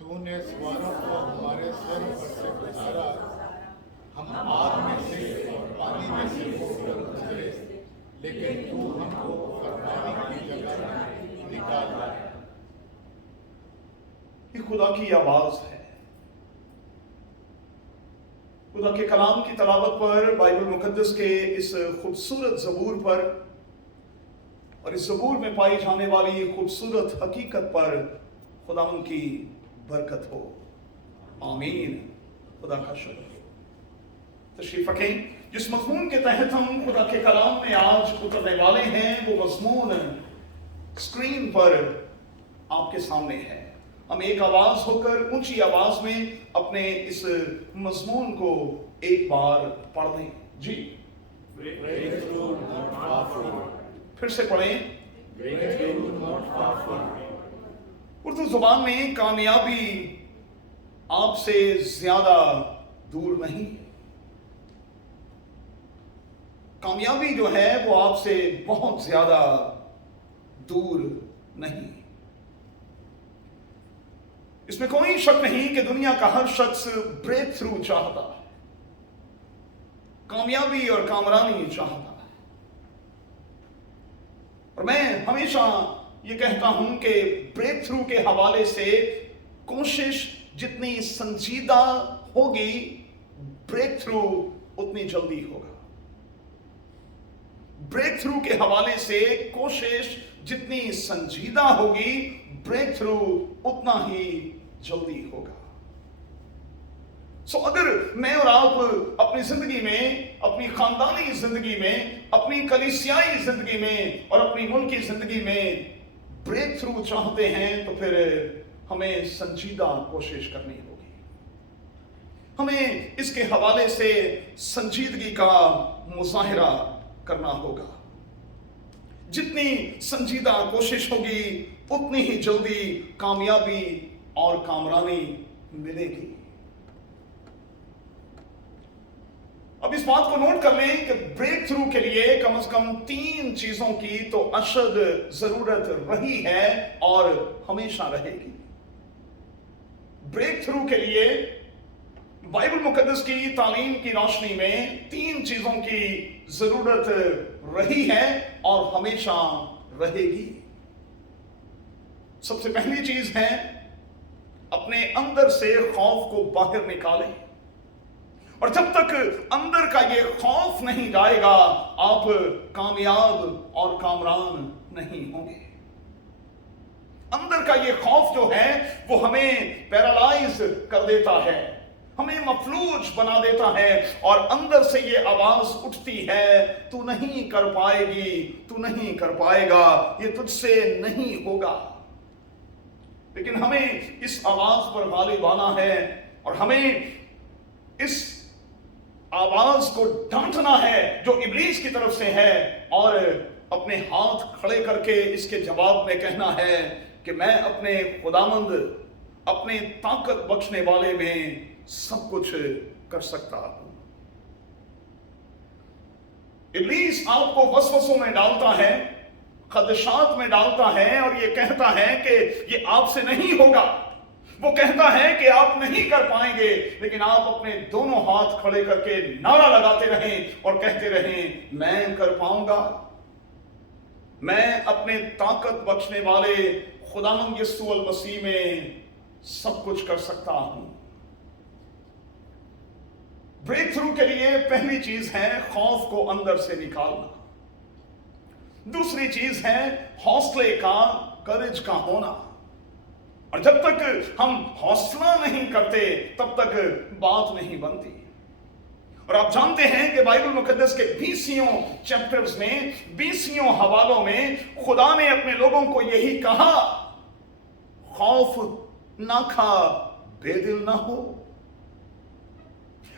تو نے سواروں کو ہمارے سر پر سے گزارا، ہم آگ میں سے اور پانی میں سے ہو کر گزرے، لیکن تو ہم کو فرمانے کی جگہ میں نکال لایا۔ یہ خدا کی آواز ہے۔ خدا کے کلام کی تلاوت پر، بائبل مقدس کے اس خوبصورت زبور پر اور اس زبور میں پائی جانے والی خوبصورت حقیقت پر خداوند کی برکت ہو، آمین۔ خدا کا شکر۔ تشریف رکھیں۔ جس مضمون کے تحت ہم خدا کے کلام میں آج اترنے والے ہیں، وہ مضمون اسکرین پر آپ کے سامنے ہے۔ ہم ایک آواز ہو کر اونچی آواز میں اپنے اس مضمون کو ایک بار پڑھ دیں۔ جی پھر سے پڑھیں۔ اردو زبان میں کامیابی آپ سے زیادہ دور نہیں۔ کامیابی جو ہے وہ آپ سے بہت زیادہ دور نہیں۔ اس میں کوئی شک نہیں کہ دنیا کا ہر شخص بریک تھرو چاہتا ہے، کامیابی اور کامرانی چاہتا ہے۔ اور میں ہمیشہ یہ کہتا ہوں کہ بریک تھرو کے حوالے سے کوشش جتنی سنجیدہ ہوگی، بریک تھرو اتنی جلدی ہوگا۔ بریک تھرو کے حوالے سے کوشش جتنی سنجیدہ ہوگی، بریک تھرو اتنا ہی جلدی ہوگا۔ اگر میں اور آپ اپنی زندگی میں، اپنی خاندانی زندگی میں، اپنی کلیسیائی زندگی میں اور اپنی ملکی زندگی میں بریک تھرو چاہتے ہیں تو پھر ہمیں سنجیدہ کوشش کرنی ہوگی۔ ہمیں اس کے حوالے سے سنجیدگی کا مظاہرہ کرنا ہوگا۔ جتنی سنجیدہ کوشش ہوگی اتنی ہی جلدی کامیابی اور کامرانی ملے گی۔ اب اس بات کو نوٹ کر لیں کہ بریک تھرو کے لیے کم از کم 3 چیزوں کی تو اشد ضرورت رہی ہے اور ہمیشہ رہے گی۔ بریک تھرو کے لیے بائبل مقدس کی تعلیم کی روشنی میں 3 چیزوں کی ضرورت رہی ہے اور ہمیشہ رہے گی۔ سب سے پہلی چیز ہے، اپنے اندر سے خوف کو باہر نکالیں۔ اور جب تک اندر کا یہ خوف نہیں جائے گا، آپ کامیاب اور کامران نہیں ہوں گے۔ اندر کا یہ خوف جو ہے وہ ہمیں پیرالائز کر دیتا ہے، ہمیں مفلوج بنا دیتا ہے، اور اندر سے یہ آواز اٹھتی ہے، تو نہیں کر پائے گی، تو نہیں کر پائے گا، یہ تجھ سے نہیں ہوگا۔ لیکن ہمیں اس آواز پر غالب آنا ہے اور ہمیں اس آواز کو ڈانٹنا ہے جو ابلیس کی طرف سے ہے، اور اپنے ہاتھ کھڑے کر کے اس کے جواب میں کہنا ہے کہ میں اپنے خداوند، اپنے طاقت بخشنے والے میں سب کچھ کر سکتا ہوں۔ ابلیس آپ کو وسوسوں میں ڈالتا ہے، خدشات میں ڈالتا ہے، اور یہ کہتا ہے کہ یہ آپ سے نہیں ہوگا۔ وہ کہتا ہے کہ آپ نہیں کر پائیں گے، لیکن آپ اپنے دونوں ہاتھ کھڑے کر کے نعرہ لگاتے رہیں اور کہتے رہیں، میں کر پاؤں گا، میں اپنے طاقت بخشنے والے خداوند یسوع المسیح میں سب کچھ کر سکتا ہوں۔ بریک تھرو کے لیے پہلی چیز ہے خوف کو اندر سے نکالنا۔ دوسری چیز ہے حوصلے کا، کریج کا ہونا۔ اور جب تک ہم حوصلہ نہیں کرتے تب تک بات نہیں بنتی۔ اور آپ جانتے ہیں کہ بائبل مقدس کے 20 چیپٹرز میں، 20 حوالوں میں خدا نے اپنے لوگوں کو یہی کہا، خوف نہ کھا، بے دل نہ ہو،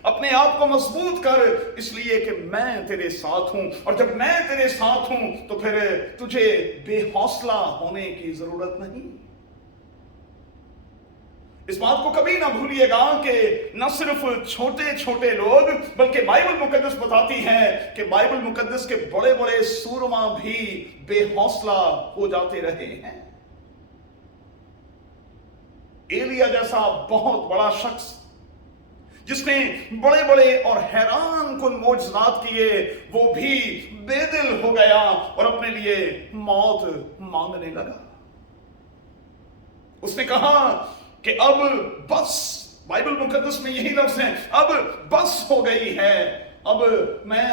اپنے آپ کو مضبوط کر، اس لیے کہ میں تیرے ساتھ ہوں، اور جب میں تیرے ساتھ ہوں تو پھر تجھے بے حوصلہ ہونے کی ضرورت نہیں۔ اس بات کو کبھی نہ بھولیے گا کہ نہ صرف چھوٹے چھوٹے لوگ، بلکہ بائبل مقدس بتاتی ہے کہ بائبل مقدس کے بڑے بڑے سورما بھی بے حوصلہ ہو جاتے رہے ہیں۔ एलिया जैसा बहुत बड़ा शख्स जिसने बड़े बड़े और हैरान कुन मोजज़ात किए, वो भी बेदिल हो गया और अपने लिए मौत मांगने लगा। उसने कहा कि अब बस, बाइबल मुकद्दस में यही लफ्ज है, अब बस हो गई है, अब मैं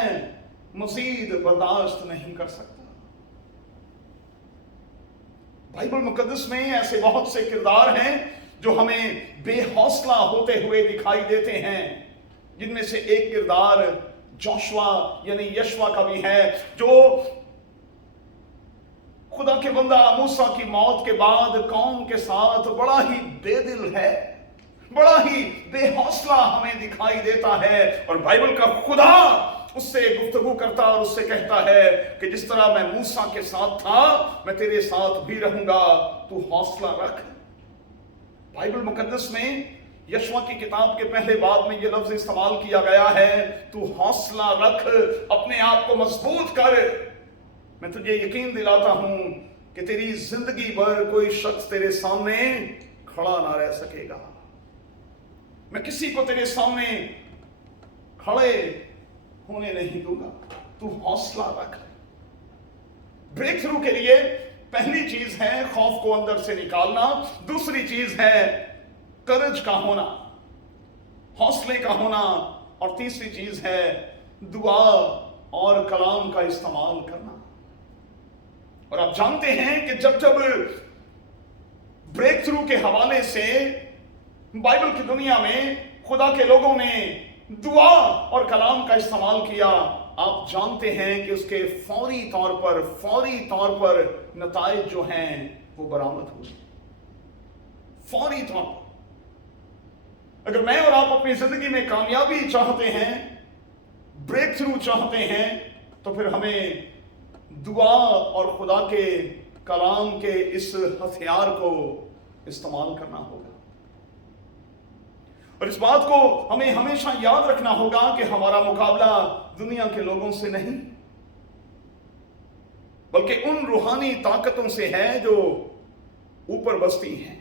मजीद बर्दाश्त नहीं कर सकता। बाइबल मुकद्दस में ऐसे बहुत से किरदार हैं जो हमें बेहौसला होते हुए दिखाई देते हैं, जिनमें से एक किरदार जोशुआ यानी यशवा का भी है, जो खुदा के बंदा मूसा की मौत के बाद कौम के साथ बड़ा ही बेदिल है, बड़ा ही बेहौसला हमें दिखाई देता है। और बाइबल का खुदा उससे गुफ्तगू करता और उससे कहता है कि जिस तरह मैं मूसा के साथ था, मैं तेरे साथ भी रहूंगा, तू हौसला रख। बाइबल मुकद्दस में यशवा की किताब के पहले बाब में यह लफ्ज इस्तेमाल किया गया है, तू हौसला रख, अपने आप को मजबूत कर। मैं तुझे यकीन दिलाता हूं कि तेरी जिंदगी भर कोई शख्स तेरे सामने खड़ा ना रह सकेगा। मैं किसी को तेरे सामने खड़े होने नहीं दूंगा, तू हौसला रख। ब्रेक थ्रू के लिए पहली चीज है खौफ को अंदर से निकालना, दूसरी चीज है करज का होना, हौसले का होना, और तीसरी चीज है दुआ और कलाम का इस्तेमाल करना। और आप जानते हैं कि जब जब ब्रेक थ्रू के हवाले से बाइबल की दुनिया में खुदा के लोगों ने दुआ और कलाम का इस्तेमाल किया, आप जानते हैं कि उसके फौरी तौर पर नताइज जो हैं वो बरामद हुए। फौरी तौर पर अगर मैं और आप अपनी जिंदगी में कामयाबी चाहते हैं, ब्रेक थ्रू चाहते हैं, तो फिर हमें दुआ और खुदा के कलाम के इस हथियार को इस्तेमाल करना होगा। और इस बात को हमें हमेशा याद रखना होगा कि हमारा मुकाबला दुनिया के लोगों से नहीं, बल्कि उन रूहानी ताकतों से है जो ऊपर बसती हैं।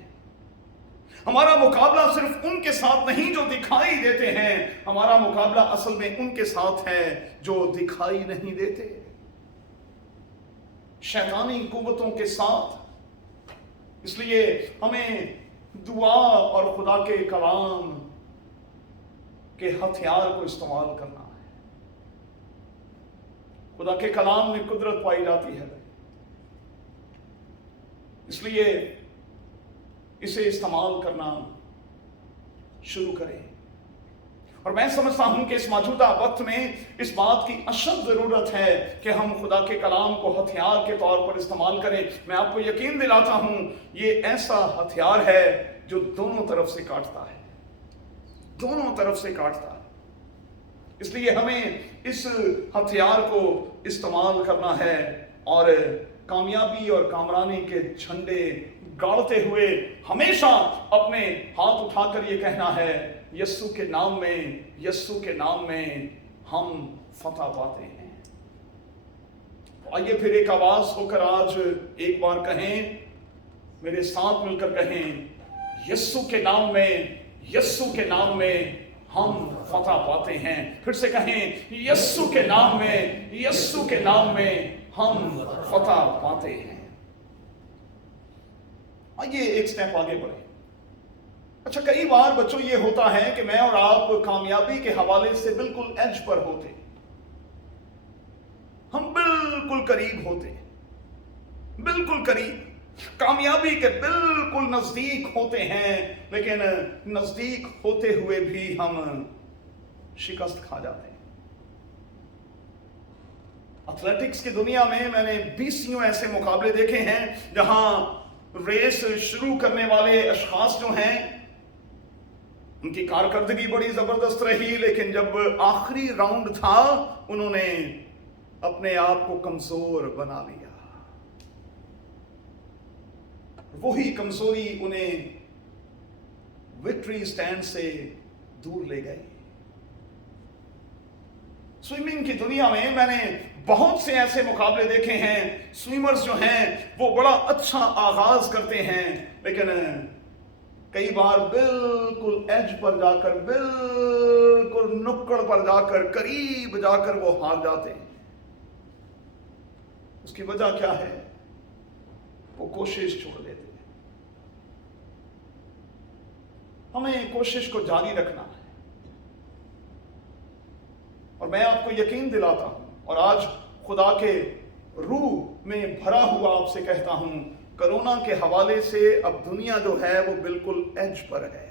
हमारा मुकाबला सिर्फ उनके साथ नहीं जो दिखाई देते हैं, हमारा मुकाबला असल में उनके साथ है जो दिखाई नहीं देते, शैतानी कुव्वतों के साथ। इसलिए हमें दुआ और खुदा के कलाम के हथियार को इस्तेमाल करना है। खुदा के कलाम में कुदरत पाई जाती है, इसलिए इसे इस्तेमाल करना शुरू करें। और मैं समझता हूं कि इस मौजूदा वक्त में इस बात की अशद जरूरत है कि हम खुदा के कलाम को हथियार के तौर पर इस्तेमाल करें। मैं आपको यकीन दिलाता हूं ये ऐसा हथियार है जो दोनों तरफ से काटता है, दोनों तरफ से काटता है। इसलिए हमें इस हथियार को इस्तेमाल करना है और कामयाबी और कामरानी के झंडे गाड़ते हुए हमेशा अपने हाथ उठाकर ये कहना है, यस्सु के नाम में, यस्सु के नाम में हम फतह पाते हैं। आइए फिर एक आवाज होकर आज एक बार कहें, मेरे साथ मिलकर कहें, यस्सु के नाम में, यस्सु के नाम में हम फतह पाते हैं। फिर से कहें, यस्सु के नाम में, यस्सु के नाम में हम फतह पाते हैं। आइए एक स्टेप आगे बढ़े। अच्छा, कई बार बच्चों ये होता है कि मैं और आप कामयाबी के हवाले से बिल्कुल एज पर होते, हम बिल्कुल करीब होते, बिल्कुल करीब, कामयाबी के बिल्कुल नजदीक होते हैं, लेकिन नजदीक होते हुए भी हम शिकस्त खा जाते हैं। एथलेटिक्स की दुनिया में मैंने 20 ऐसे मुकाबले देखे हैं जहां रेस शुरू करने वाले अशखास जो हैं उनकी कारकर्दगी बड़ी जबरदस्त रही, लेकिन जब आखिरी राउंड था उन्होंने अपने आप को कमजोर बना लिया। वही कमजोरी उन्हें विक्ट्री स्टैंड से दूर ले गई। स्विमिंग की दुनिया में मैंने बहुत से ऐसे मुकाबले देखे हैं, स्विमर्स जो हैं वो बड़ा अच्छा आगाज करते हैं, लेकिन کئی بار بالکل ایج پر جا کر، بالکل نکڑ پر جا کر، قریب جا کر وہ ہار جاتے ہیں۔ اس کی وجہ کیا ہے؟ وہ کوشش چھوڑ دیتے ہیں۔ ہمیں کوشش کو جاری رکھنا ہے، اور میں آپ کو یقین دلاتا ہوں اور آج خدا کے روح میں بھرا ہوا آپ سے کہتا ہوں، کرونا کے حوالے سے اب دنیا جو ہے وہ بالکل ایج پر ہے۔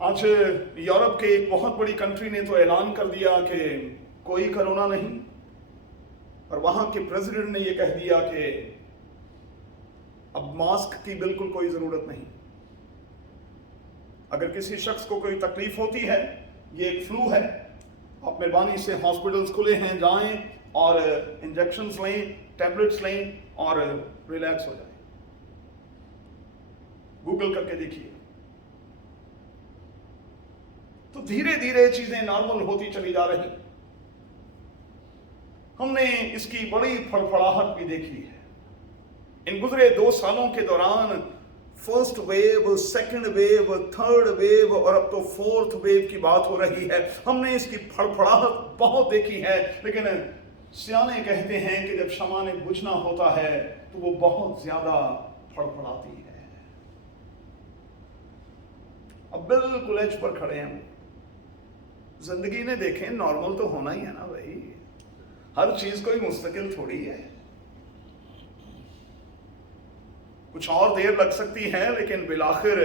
آج یورپ کے ایک بہت بڑی کنٹری نے تو اعلان کر دیا کہ کوئی کرونا نہیں، اور وہاں کے پریزیڈنٹ نے یہ کہہ دیا کہ اب ماسک کی بالکل کوئی ضرورت نہیں۔ اگر کسی شخص کو کوئی تکلیف ہوتی ہے، یہ ایک فلو ہے، آپ مہربانی سے ہاسپٹلز کھلے ہیں، جائیں اور انجیکشنز لیں، ٹیبلٹس لیں اور ریلیکس ہو جائیں۔ گوگل کر کے دیکھیے۔ تو دھیرے دھیرے چیزیں نارمل ہوتی چلی جا رہی۔ ہم نے اس کی بڑی پھڑپھڑاہٹ بھی دیکھی ہے۔ ان گزرے 2 سالوں کے دوران first wave, second wave, third wave اور اب تو فورتھ ویو کی بات ہو رہی ہے۔ ہم نے اس کی پھڑپھڑاہٹ بہت دیکھی ہے، لیکن سیانے کہتے ہیں کہ جب شمع نے بجھنا ہوتا ہے تو وہ بہت زیادہ پھڑپھڑاتی ہے۔ اب بالکل ایج پر کھڑے ہیں۔ زندگی نے دیکھیں، نارمل تو ہونا ہی ہے نا بھائی، ہر چیز کوئی مستقل تھوڑی ہے۔ کچھ اور دیر لگ سکتی ہے، لیکن بالآخر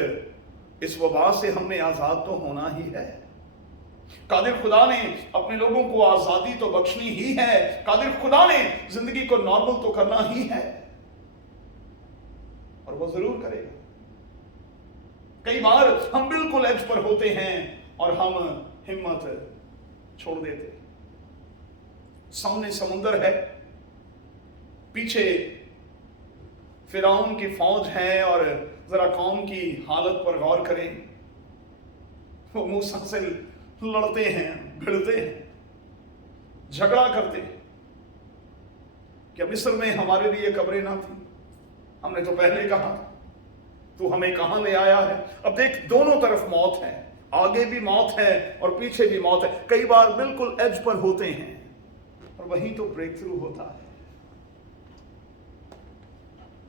اس وبا سے ہم نے آزاد تو ہونا ہی ہے۔ قادر خدا نے اپنے لوگوں کو آزادی تو بخشنی ہی ہے، قادر خدا نے زندگی کو نارمل تو کرنا ہی ہے، اور وہ ضرور کرے گا۔ کئی بار ہم بالکل ایج پر ہوتے ہیں اور ہم ہمت چھوڑ دیتے۔ سامنے سمندر ہے، پیچھے فرعون کی فوج ہے، اور ذرا قوم کی حالت پر غور کریں۔ وہ موسیٰ سے لڑتے ہیں، بھڑتے ہیں، جھگڑا کرتے ہیں۔ کیا مصر میں ہمارے لیے قبریں نہ تھیں؟ ہم نے تو پہلے کہا تھا، تو ہمیں کہاں لے آیا ہے؟ اب دیکھ، دونوں طرف موت ہے، آگے بھی موت ہے اور پیچھے بھی موت ہے۔ کئی بار بالکل ایج پر ہوتے ہیں، اور وہیں تو بریک تھرو ہوتا ہے۔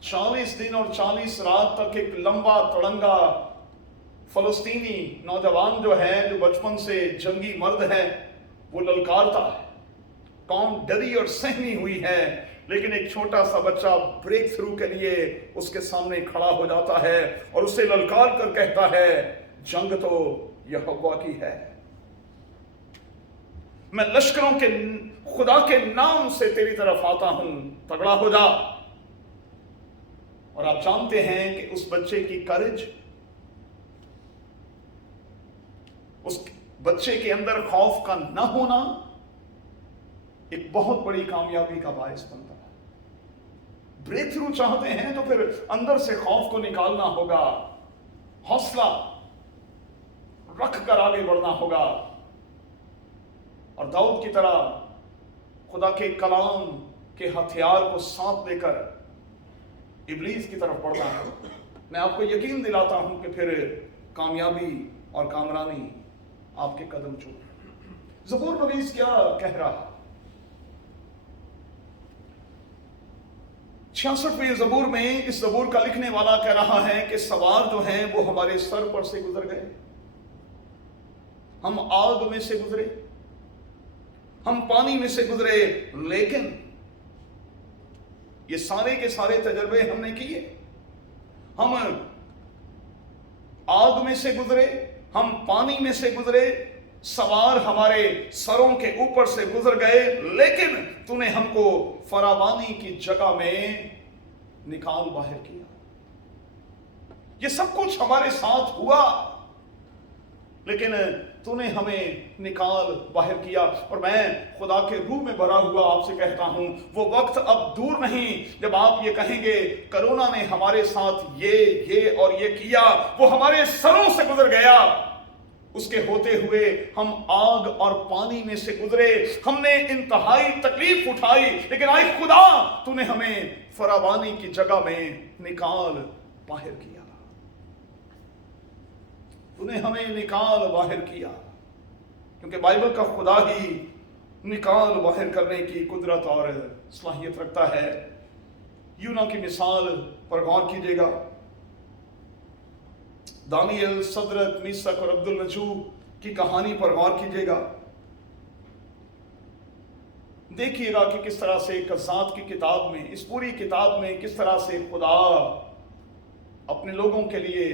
40 دن اور 40 رات تک ایک لمبا تڑنگا فلسطینی نوجوان جو ہے، جو بچپن سے جنگی مرد ہے، وہ للکارتا ہے۔ قوم ڈری اور سہمی ہوئی ہے، لیکن ایک چھوٹا سا بچہ بریک تھرو کے لیے اس کے سامنے کھڑا ہو جاتا ہے اور اسے للکار کر کہتا ہے، جنگ تو یہوہ کی ہے، میں لشکروں کے خدا کے نام سے تیری طرف آتا ہوں، تگڑا ہو جا۔ اور آپ جانتے ہیں کہ اس بچے کی کرج، اس بچے کے اندر خوف کا نہ ہونا ایک بہت بڑی کامیابی کا باعث بنتا ہے۔ بریک تھرو چاہتے ہیں تو پھر اندر سے خوف کو نکالنا ہوگا، حوصلہ رکھ کر آگے بڑھنا ہوگا، اور داؤد کی طرح خدا کے کلام کے ہتھیار کو سانپ دے کر ابلیس کی طرف بڑھنا ہے۔ میں آپ کو یقین دلاتا ہوں کہ پھر کامیابی اور کامرانی آپ کے قدم چوم۔ زبور نویس کیا کہہ رہا؟ 66ویں زبور میں اس زبور کا لکھنے والا کہہ رہا ہے کہ سوار جو ہیں وہ ہمارے سر پر سے گزر گئے، ہم آگ میں سے گزرے، ہم پانی میں سے گزرے، لیکن یہ سارے کے سارے تجربے ہم نے کیے۔ ہم آگ میں سے گزرے، ہم پانی میں سے گزرے، سوار ہمارے سروں کے اوپر سے گزر گئے، لیکن تو نے ہم کو فراوانی کی جگہ میں نکال باہر کیا۔ یہ سب کچھ ہمارے ساتھ ہوا، لیکن تو نے ہمیں نکال باہر کیا۔ اور میں خدا کے روح میں بھرا ہوا آپ سے کہتا ہوں، وہ وقت اب دور نہیں جب آپ یہ کہیں گے کرونا نے ہمارے ساتھ یہ اور یہ کیا، وہ ہمارے سروں سے گزر گیا، उसके होते हुए हम आग और पानी में से गुजरे, हमने इंतहाई तकलीफ उठाई, लेकिन आए खुदा, तूने हमें फरावानी की जगह में निकाल बाहर किया, तूने हमें निकाल बाहर किया, क्योंकि बाइबल का खुदा ही निकाल बाहर करने की कुदरत और सलाहियत रखता है। यूना की मिसाल पर गौर कीजिएगा। दानियल, सदरक, मीसक और अब्दुल नजूब की कहानी पर गौर कीजिएगा। देखिएगा कि किस तरह से कज़ात की किताब में, इस पूरी किताब में किस तरह से खुदा अपने लोगों के लिए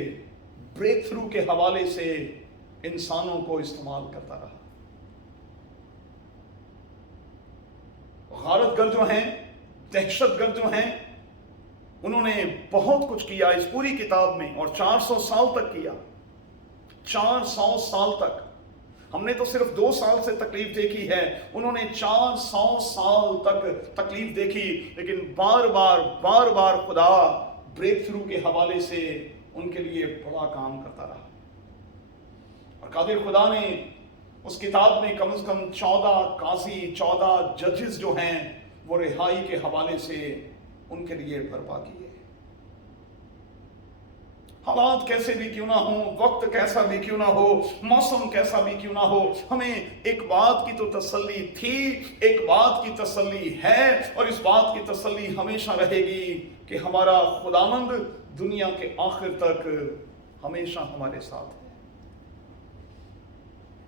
ब्रेक थ्रू के हवाले से इंसानों को इस्तेमाल करता रहा। गारतगर जो हैं, दहशतगर्द जो हैं, उन्होंने बहुत कुछ किया इस पूरी किताब में, और 400 साल तक किया। 400 साल तक। हमने तो सिर्फ 2 साल से तकलीफ देखी है, उन्होंने 400 साल तक तकलीफ देखी, लेकिन बार बार खुदा ब्रेक थ्रू के हवाले से उनके लिए बड़ा काम करता रहा। और कादिर खुदा ने उस किताब में कम से कम 14 काजी, 14 जजेस जो हैं, वो रिहाई के हवाले से उनके लिए बर्पा किए। हालात कैसे भी क्यों ना हो, वक्त कैसा भी क्यों ना हो, मौसम कैसा भी क्यों ना हो, हमें एक बात की तो तसल्ली थी, एक बात की तसल्ली है, और इस बात की तसल्ली हमेशा रहेगी कि हमारा खुदावंद दुनिया के आखिर तक हमेशा हमारे साथ है।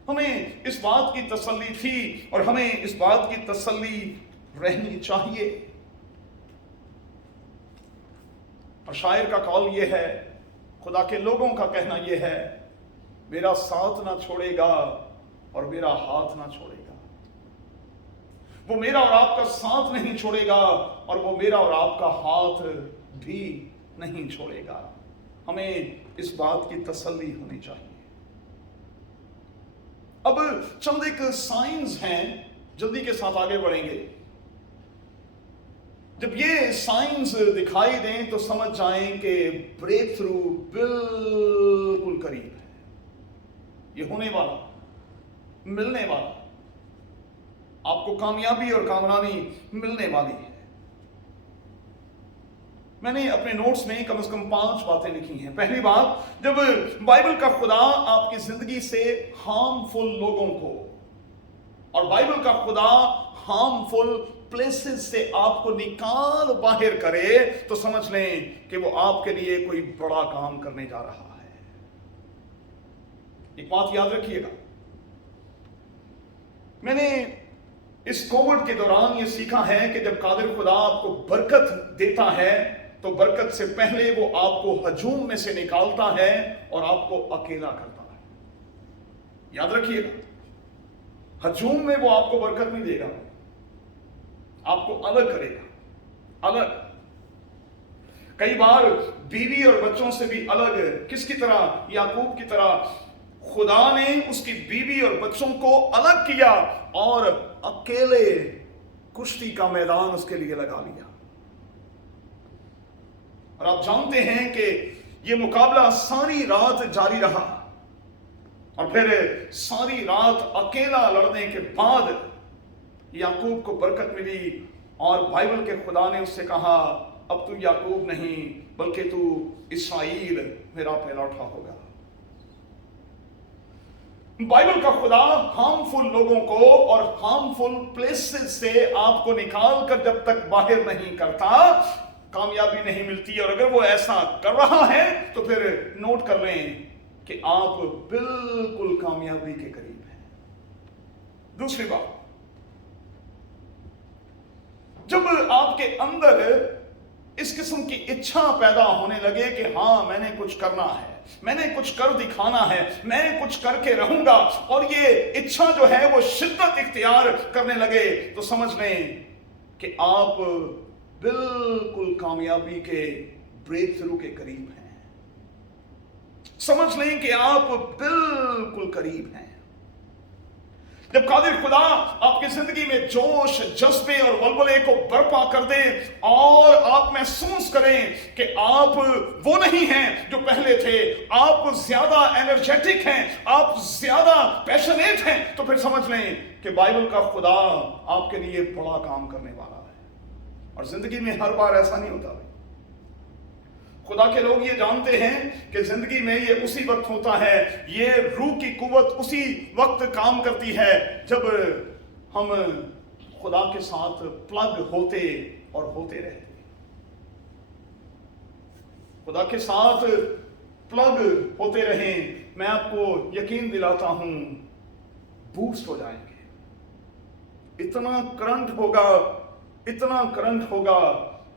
हमें इस बात की तसल्ली थी और हमें इस बात की तसल्ली रहनी चाहिए। और शायर का कौल यह है, खुदा के लोगों का कहना यह है, मेरा साथ ना छोड़ेगा और मेरा हाथ ना छोड़ेगा। वो मेरा और आपका साथ नहीं छोड़ेगा और वो मेरा और आपका हाथ भी नहीं छोड़ेगा। हमें इस बात की तसल्ली होनी चाहिए। अब चंद एक साइंस हैं, जल्दी के साथ आगे बढ़ेंगे। जब ये साइंस दिखाई दें तो समझ जाएं कि ब्रेक थ्रू बिल्कुल करीब है, ये होने वाला, मिलने वाला, आपको कामयाबी और कामरानी मिलने वाली है। मैंने अपने नोट्स में कम से कम 5 बातें लिखी हैं। पहली बात, जब बाइबल का खुदा आपकी जिंदगी से हार्मफुल लोगों को और बाइबल का खुदा हार्मफुल प्लेसेस से आपको निकाल बाहर करे, तो समझ लें कि वो आपके लिए कोई बड़ा काम करने जा रहा है। एक बात याद रखिएगा, मैंने इस कोविड के दौरान ये सीखा है कि जब कादिर खुदा आपको बरकत देता है तो बरकत से पहले वो आपको हजूम में से निकालता है और आपको अकेला करता है। याद रखिएगा, हजूम में वो आपको बरकत नहीं देगा, आपको अलग करेगा, अलग। कई बार बीवी और बच्चों से भी अलग। किसकी तरह? याकूब की तरह। खुदा ने उसकी बीवी और बच्चों को अलग किया और अकेले कुश्ती का मैदान उसके लिए लगा लिया। और आप जानते हैं कि यह मुकाबला सारी रात जारी रहा और फिर सारी रात अकेला लड़ने के बाद याकूब को बरकत मिली और बाइबल के खुदा ने उससे कहा, अब तू याकूब नहीं बल्कि तू इसराइल मेरा पहलौठा होगा। बाइबल का खुदा हार्मफुल लोगों को और हार्मफुल प्लेसेस से आपको निकाल कर जब तक बाहर नहीं करता, कामयाबी नहीं मिलती। और अगर वो ऐसा कर रहा है तो फिर नोट कर लें कि आप बिल्कुल कामयाबी के करीब हैं। दूसरी बात, जब आपके अंदर इस किस्म की इच्छा पैदा होने लगे कि हाँ मैंने कुछ करना है, मैंने कुछ कर दिखाना है, मैं कुछ करके रहूंगा, और ये इच्छा जो है वो शिद्दत इख्तियार करने लगे, तो समझ लें कि आप बिल्कुल कामयाबी के ब्रेक थ्रू के करीब हैं। समझ लें कि आप बिल्कुल करीब हैं। जब कादिर खुदा आपकी जिंदगी में जोश, जज्बे और वलवले को बर्पा कर दे और आप महसूस करें कि आप वो नहीं हैं जो पहले थे, आप ज्यादा एनर्जेटिक हैं, आप ज्यादा पैशनेट हैं, तो फिर समझ लें कि बाइबल का खुदा आपके लिए बड़ा काम करने वाला है। और जिंदगी में हर बार ऐसा नहीं होता। खुदा के लोग ये जानते हैं कि जिंदगी में ये उसी वक्त होता है, ये रूह की कुव्वत उसी वक्त काम करती है जब हम खुदा के साथ प्लग होते और होते रहते। खुदा के साथ प्लग होते रहें, मैं आपको यकीन दिलाता हूं बूस्ट हो जाएंगे। इतना करंट होगा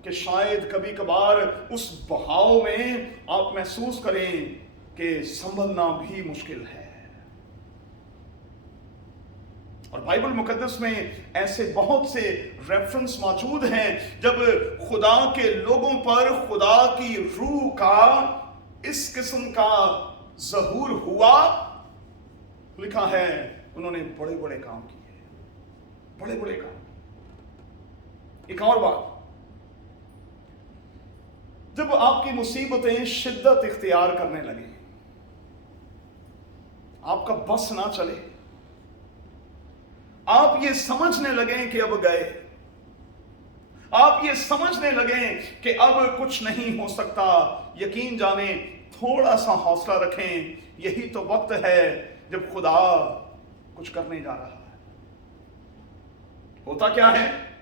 कि शायद कभी कभार उस बहाव में आप महसूस करें कि संभलना भी मुश्किल है। और बाइबल मुकद्दस में ऐसे बहुत से रेफरेंस मौजूद हैं जब खुदा के लोगों पर खुदा की रूह का इस किस्म का ज़हूर हुआ। लिखा है उन्होंने बड़े बड़े काम किए, बड़े बड़े काम। एक और बात, जब आपकी मुसीबतें शिद्दत इख्तियार करने लगे, आपका बस ना चले, आप ये समझने लगे कि अब गए, आप ये समझने लगे कि अब कुछ नहीं हो सकता, यकीन जाने थोड़ा सा हौसला रखें, यही तो वक्त है जब खुदा कुछ करने जा रहा है। होता क्या है,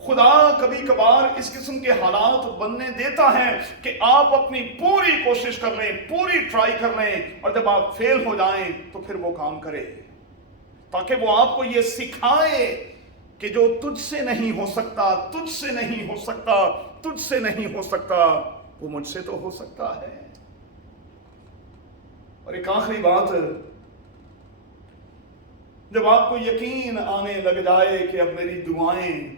खुदा कभी कभार इस किस्म के हालात बनने देता है कि आप अपनी पूरी कोशिश कर लें, पूरी ट्राई कर लें, और जब आप फेल हो जाएं तो फिर वो काम करे, ताकि वो आपको ये सिखाए कि जो तुझसे नहीं हो सकता, तुझसे नहीं हो सकता, तुझसे नहीं हो सकता, वो मुझसे तो हो सकता है। और एक आखिरी बात, जब आपको यकीन आने लग जाए कि अब मेरी दुआएं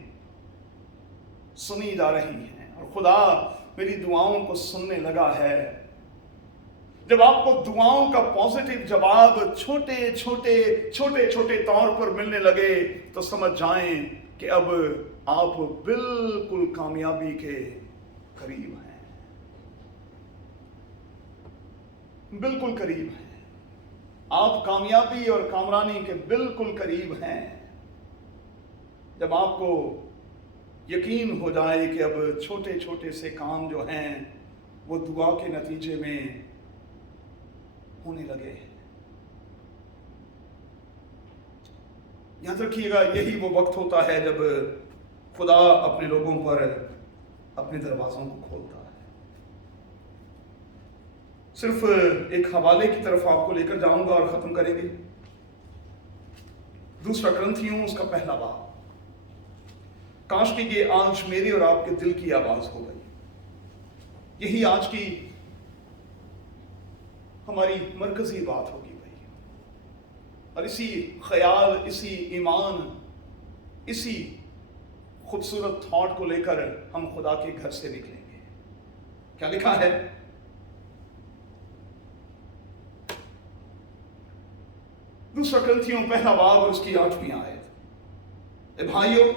सुनी जा रही हैं और खुदा मेरी दुआओं को सुनने लगा है, जब आपको दुआओं का पॉजिटिव जवाब छोटे छोटे तौर पर मिलने लगे, तो समझ जाएं कि अब आप बिल्कुल कामयाबी के करीब हैं, बिल्कुल करीब हैं। आप कामयाबी और कामरानी के बिल्कुल करीब हैं जब आपको यकीन हो जाए कि अब छोटे छोटे से काम जो हैं वो दुआ के नतीजे में होने लगे। याद रखिएगा, यही वो वक्त होता है जब खुदा अपने लोगों पर अपने दरवाजों को खोलता है। सिर्फ एक हवाले की तरफ आपको लेकर जाऊंगा और खत्म करेंगे। 2 कुरिन्थियों उसका पहला बाब। काश कि ये आज मेरी और आपके दिल की आवाज हो गई, यही आज की हमारी मरकजी बात होगी भाई। और इसी ख्याल, इसी ईमान, इसी खूबसूरत थॉट को लेकर हम खुदा के घर से निकलेंगे। क्या लिखा है? 2 कुरिन्थियों पहला बाब और उसकी 8वीं आयत। भाइयों,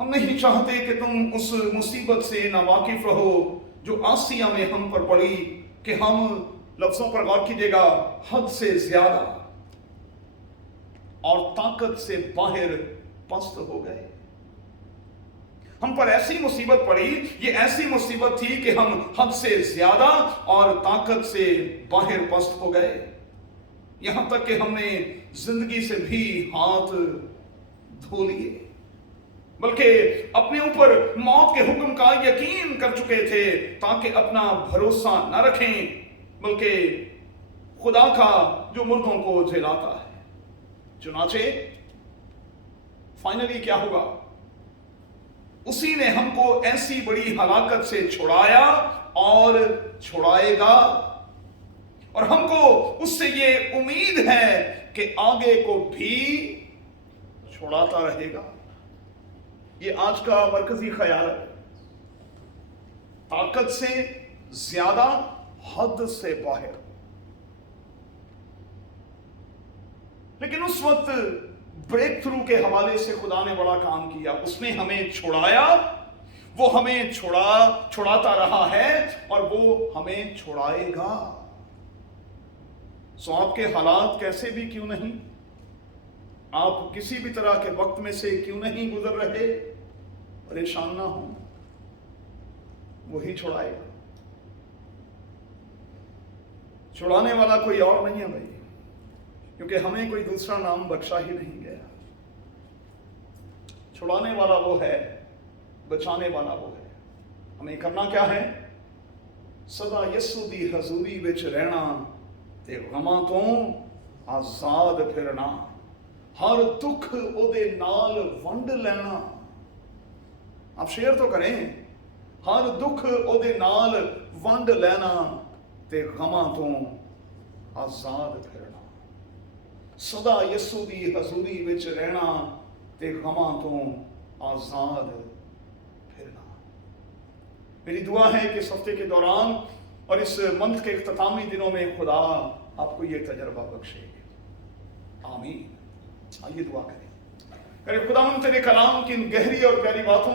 हम नहीं चाहते कि तुम उस मुसीबत से नावाकिफ रहो जो आसिया में हम पर पड़ी, कि हम, लफ्जों पर गौर कीजिएगा, हद से ज्यादा और ताकत से बाहर पस्त हो गए। हम पर ऐसी मुसीबत पड़ी, ये ऐसी मुसीबत थी कि हम हद से ज्यादा और ताकत से बाहर पस्त हो गए, यहां तक कि हमने जिंदगी से भी हाथ धो लिए, बल्कि अपने ऊपर मौत के हुक्म का यकीन कर चुके थे, ताकि अपना भरोसा न रखें बल्कि खुदा का जो मुर्दों को जिलाता है। चुनाचे फाइनली क्या होगा? उसी ने हमको ऐसी बड़ी हलाकत से छुड़ाया और छुड़ाएगा, और हमको उससे ये उम्मीद है कि आगे को भी छुड़ाता रहेगा। ये आज का मरकजी ख्याल है। ताकत से ज्यादा, हद से बाहर। لیکن اس وقت بریک تھرو کے حوالے سے خدا نے بڑا کام کیا. اس نے ہمیں چھڑایا, وہ ہمیں چھڑاتا رہا ہے اور وہ ہمیں چھڑائے گا. سو آپ کے حالات کیسے بھی کیوں نہیں, آپ کسی بھی طرح کے وقت میں سے کیوں نہیں گزر رہے, پریشان نہ ہوں, وہی چھڑائے گا. چھڑانے والا کوئی اور نہیں ہے بھائی, کیونکہ ہمیں کوئی دوسرا نام بخشا ہی نہیں گیا. چھڑانے والا وہ ہے, بچانے والا وہ ہے. ہمیں کرنا کیا ہے؟ سدا یسو دی حضوری وچ رہنا تے غماں تو آزاد پھرنا. ہر دکھ او دے نال ونڈ لینا. آپ شیئر تو کریں. ہر دکھ او دے نال ونڈ لینا تے غماں تو آزاد پھرنا. سدا یسو دی حضوری وچ رہنا تے غماں تو آزاد پھرنا. میری دعا ہے کہ اس ہفتے کے دوران اور اس منتھ کے اختتامی دنوں میں خدا آپ کو یہ تجربہ بخشے. آمین. آئیے دعا کریں. خدا تیرے کلام کی ان گہری اور پیاری باتوں